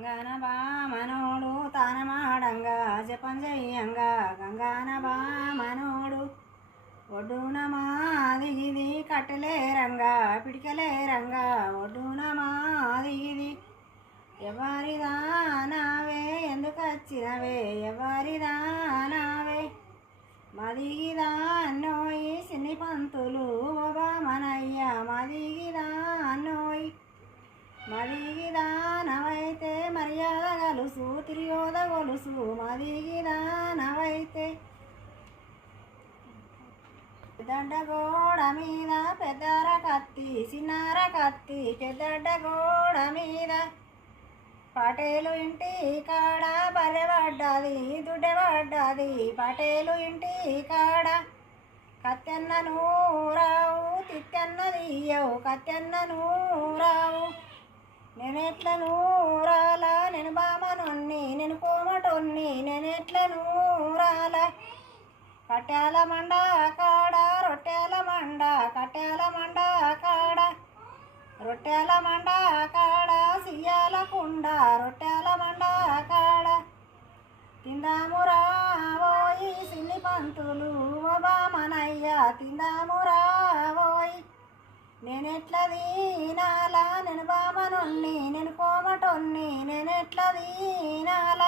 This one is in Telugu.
గంగాన బామనోడు తానమాడంగా జపం చెయ్యంగా గంగాన బామనోడు ఒడ్డున మాదిగిది కట్టలేరంగా పిడికలేరంగా ఒడ్డున మాదిగిది ఎవరిదానావే ఎందుకు వచ్చినవే ఎవరిదానావే మదిగిదాన్నోయి సిన్ని పంతులు ఓబామనయ్య మదిగిదాన్నోయి మదిగిదానవైతే మర్యాద గలుసు తిరియోద గొలుసు మదిగిదానవైతే పెద్దడ్డ గోడ మీద పెద్దర కత్తి చిన్నార కత్తి పెద్దడ్డ గోడ మీద పటేలు ఇంటి కాడ బర్రె పడ్డది దుడ్డె పడ్డది పటేలు ఇంటి కాడ కత్తెన్న నూరావు తిత్తెన్న తీయవు కత్తెన్న నూరావు నేనెట్ల నూరాల నేను బామనొన్ని నేను కోమటొన్ని నేనెట్ల నూరాల కట్యాల మండ కాడ రొట్టెల మండ కట్యాల మండ కాడ రొట్టెల మండ కాడ సియ్యాల కుండ రొట్టెల మండ కాడ తిందాము రావోయి సిన్ని పంతులు ఓబామనయ్య తిందాము రావోయి నేనెట్ల దీనాల నేను బామనొన్ని నేను కోమటొన్ని నేనెట్ల దీనాల